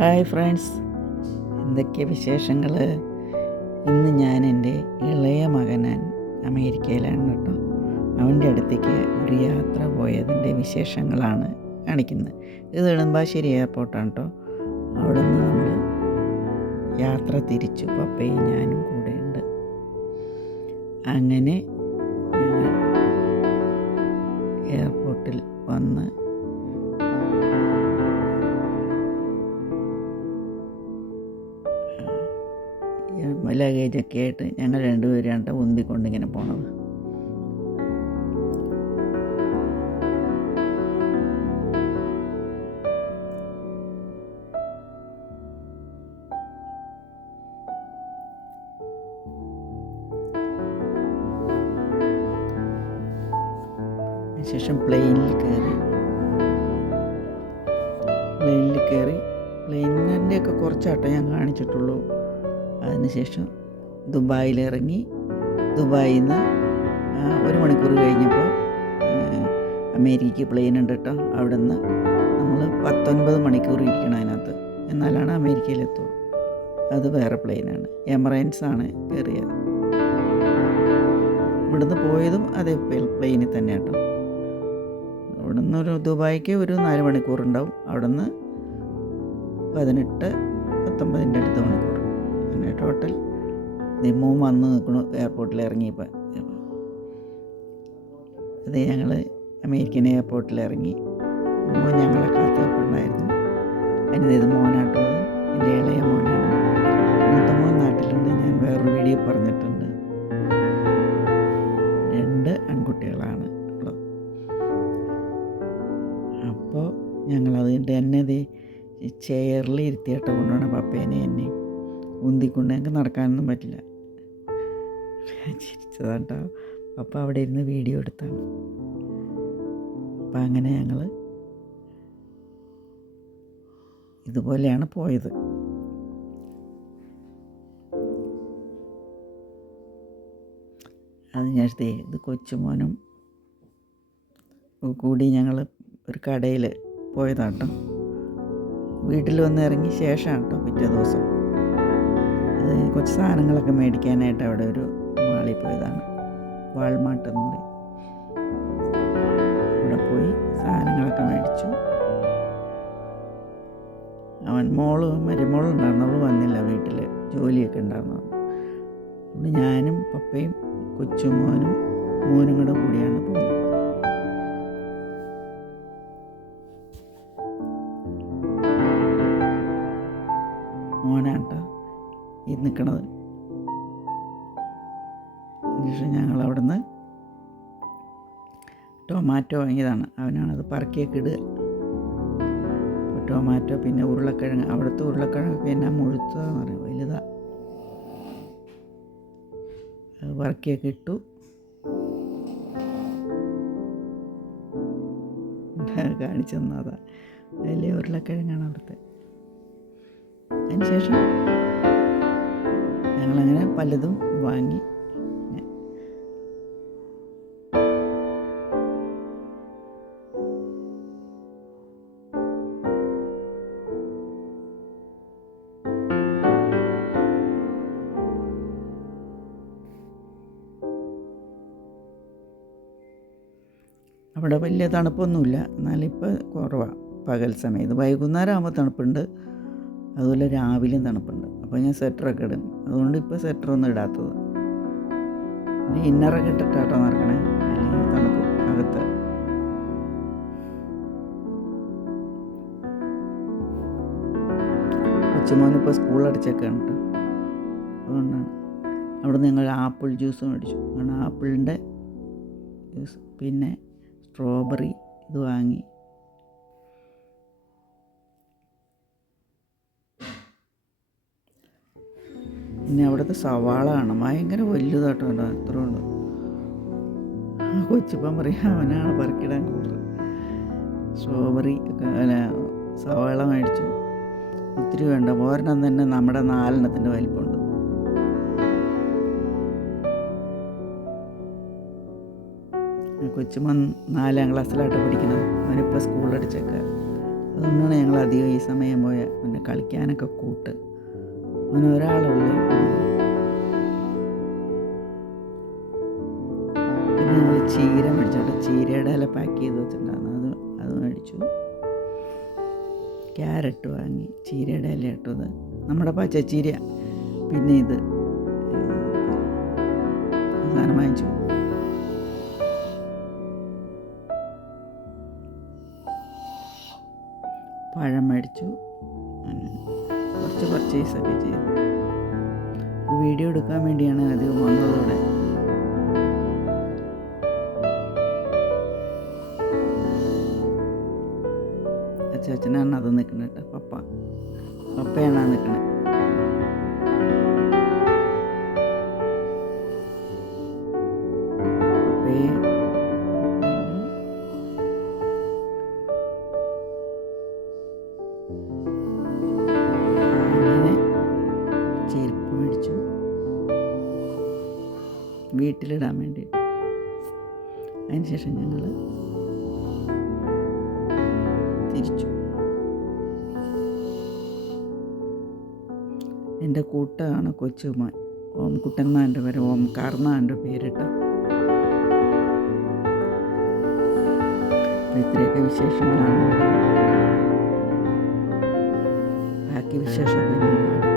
Hi friends, എന്തൊക്കെ വിശേഷങ്ങൾ? ഇന്ന് ഞാൻ എൻ്റെ ഇളയ മകനാൻ അമേരിക്കയിലാണ് കേട്ടോ. അവൻ്റെ അടുത്തേക്ക് ഒരു യാത്ര പോയതിൻ്റെ വിശേഷങ്ങളാണ് കാണിക്കുന്നത്. ഇത് നെടുമ്പാശ്ശേരി എയർപോർട്ടാണ് കേട്ടോ. അവിടെ നിന്ന് നമ്മൾ യാത്ര തിരിച്ചു. പപ്പയും ഞാനും കൂടെയുണ്ട്. അങ്ങനെ എയർപോർട്ടിൽ വന്ന് ലഗേജൊക്കെ ആയിട്ട് ഞങ്ങൾ രണ്ടുപേരാണ് ഉന്തിക്കൊണ്ടിങ്ങനെ പോണത്. ശേഷം പ്ലെയിനിൽ കയറി പ്ലെയിനിൻ്റെയൊക്കെ കുറച്ചാട്ടോ ഞാൻ കാണിച്ചിട്ടുള്ളൂ. അതിനുശേഷം ദുബായിലിറങ്ങി. ദുബായിൽ നിന്ന് 1 മണിക്കൂർ കഴിഞ്ഞപ്പോൾ അമേരിക്കയ്ക്ക് പ്ലെയിൻ ഉണ്ട് കേട്ടോ. അവിടെ നിന്ന് നമ്മൾ 19 മണിക്കൂർ ഇരിക്കണം അതിനകത്ത്, എന്നാലാണ് അമേരിക്കയിലെത്തുള്ളൂ. അത് വേറെ പ്ലെയിനാണ്, എമിറേറ്റ്സ് ആണ് കയറിയത്. ഇവിടുന്ന് പോയതും അതേ പ്ലെയിനിൽ തന്നെ കേട്ടോ. അവിടെ നിന്ന് ദുബായിക്ക് ഒരു 4 മണിക്കൂറുണ്ടാവും. അവിടെ നിന്ന് 18-19 അടുത്ത മണിക്കൂർ. അങ്ങനെ ടോട്ടൽ മോൻ വന്ന് നിൽക്കണു എയർപോർട്ടിൽ ഇറങ്ങിയപ്പോൾ. അത് ഞങ്ങൾ അമേരിക്കൻ എയർപോർട്ടിൽ ഇറങ്ങി. മോൻ ഞങ്ങളെ കാത്തുവെപ്പുണ്ടായിരുന്നു. അതിൻ്റെ ഇത് മോനാട്ടോ, എൻ്റെ ഇളയ മോനാണ്. മൂത്ത മോൻ നാട്ടിലുണ്ട്, ഞാൻ വേറൊരു വീഡിയോ പറഞ്ഞിട്ടുണ്ട്. 2 ആൺകുട്ടികളാണ് ഉള്ളത്. അപ്പോൾ ഞങ്ങളത് എന്നെ ചെയറിൽ ഇരുത്തിയിട്ട് കൊണ്ടുപോകണം പപ്പേനെ എന്നെയും ഉന്തിക്കൊണ്ട്. ഞങ്ങൾക്ക് നടക്കാനൊന്നും പറ്റില്ല. ചിരിച്ചതാട്ടോ. പപ്പ അവിടെ ഇരുന്ന് വീഡിയോ എടുത്താണ്. അപ്പം അങ്ങനെ ഞങ്ങൾ ഇതുപോലെയാണ് പോയത്. അത് ഞാൻ ഇത് കൊച്ചുമോനും കൂടി ഞങ്ങൾ ഒരു കടയിൽ പോയതാട്ടോ. വീട്ടിൽ വന്ന് ഇറങ്ങിയ ശേഷമാണ് കേട്ടോ പിറ്റേ ദിവസം. അത് കുറച്ച് സാധനങ്ങളൊക്കെ മേടിക്കാനായിട്ട് അവിടെ ഒരു മാളിൽ പോയതാണ്, വാൾമാർട്ട് എന്ന് പറയും. അവിടെ പോയി സാധനങ്ങളൊക്കെ മേടിച്ചു. മരുമോളുണ്ടായിരുന്നു, അവൾ വന്നില്ല, വീട്ടിൽ ജോലിയൊക്കെ ഉണ്ടായിരുന്നു. അതുകൊണ്ട് ഞാനും പപ്പയും കൊച്ചുമോനും മോനും കൂടെ കൂടിയാണ് പോകുന്നത്. മോനാട്ടോ ഈ നിൽക്കണത്. അതിനുശേഷം ഞങ്ങൾ അവിടെ നിന്ന് ടൊമാറ്റോ വാങ്ങിയതാണ്. അവനാണത് പറക്കിയൊക്കെ ഇടുക. ടൊമാറ്റോ, പിന്നെ ഉരുളക്കിഴങ്ങ്. അവിടുത്തെ ഉരുളക്കിഴങ്ങൊക്കെ എന്നാ മുഴുത്തതെന്ന് പറയും, വലുതാ. അത് പറക്കിയൊക്കെ ഇട്ടു. കാണിച്ചു തന്നതാ, വലിയ ഉരുളക്കിഴങ്ങാണ് അവിടുത്തെ. അതിനുശേഷം ഞങ്ങളങ്ങനെ പലതും വാങ്ങി. അവിടെ വലിയ തണുപ്പൊന്നുമില്ല, എന്നാലിപ്പോൾ കുറവാണ് പകൽ സമയത്ത്. വൈകുന്നേരം ആകുമ്പോൾ തണുപ്പുണ്ട്, അതുപോലെ രാവിലെയും തണുപ്പുണ്ട്. അപ്പോൾ ഞാൻ സ്വെറ്ററൊക്കെ ഇടും. അതുകൊണ്ട് ഇപ്പോൾ സ്വെറ്ററൊന്നും ഇടാത്തത്. പിന്നെ ഇന്നറൊക്കെ ഇട്ടിട്ടാട്ടോ നടക്കണേ, അല്ലെങ്കിൽ തണുക്കും അകത്ത്. കൊച്ചുമോനിപ്പോൾ സ്കൂൾ അടിച്ചൊക്കെയാണ് കേട്ടോ. അതുകൊണ്ടാണ്. അവിടെ നിന്ന് ഞങ്ങൾ ആപ്പിൾ ജ്യൂസ് മേടിച്ചു. കാരണം ആപ്പിളിൻ്റെ ജ്യൂസ്, പിന്നെ സ്ട്രോബെറി ഇത് വാങ്ങി. പിന്നെ അവിടുത്തെ സവാള ആണ് ഭയങ്കര വലുതാട്ടോ. അത്ര ഉണ്ട്. കൊച്ചിപ്പം പറയാം അവനാണ് പറക്കിടാൻ കൂടുതൽ. സ്ട്രോബെറി സവാള മേടിച്ചു. ഒത്തിരി വേണ്ട, ഒരെണ്ണം തന്നെ നമ്മുടെ 4 എണ്ണത്തിൻ്റെ വലിപ്പമുണ്ട്. കൊച്ചുമോൻ 4ാം ക്ലാസ്സിലായിട്ട് പഠിക്കുന്നത്. അവനിപ്പോൾ സ്കൂളിലടിച്ചൊക്കെ അതുകൊണ്ടാണ് ഞങ്ങൾ അധികം ഈ സമയം പോയ പിന്നെ കളിക്കാനൊക്കെ കൂട്ട്. അവന് ഒരാളുള്ളൂ. പിന്നെ ഞങ്ങൾ ചീര മേടിച്ചോട്ടെ, ചീരയുടെ ഇല പാക്ക് ചെയ്ത് വെച്ചിട്ടുണ്ടായിരുന്നു, അത് മേടിച്ചു. ക്യാരറ്റ് വാങ്ങി, ചീരയുടെ ഇല ഇട്ടത്, നമ്മുടെ പച്ചച്ചീര. പിന്നെ ഇത് സാധനം വാങ്ങിച്ചു. പഴം മേടിച്ചു. കുറച്ച് പർച്ചേസൊക്കെ ചെയ്തു. വീഡിയോ എടുക്കാൻ വേണ്ടിയാണ് അധികം വന്നതോടെ. അച്ഛനാണ് അത് നിൽക്കുന്നത് കേട്ടോ, പപ്പയാണ് നിൽക്കണത്. പപ്പയെ അങ്ങനെ ചെരുപ്പ് മേടിച്ചു വീട്ടിലിടാൻ വേണ്ടി. അതിനുശേഷം ഞങ്ങൾ തിരിച്ചു. എൻ്റെ കൂട്ടാണ് കൊച്ചുമാൻ, ഓംകുട്ടൻ എന്നാൻ്റെ പേര്, ഓംകാർ എന്നാൻ്റെ പേരിട്ട. അപ്പോൾ ഇത്രയൊക്കെ വിശേഷങ്ങളാണ്. ബാക്കി വിശേഷമൊക്കെ ഞാൻ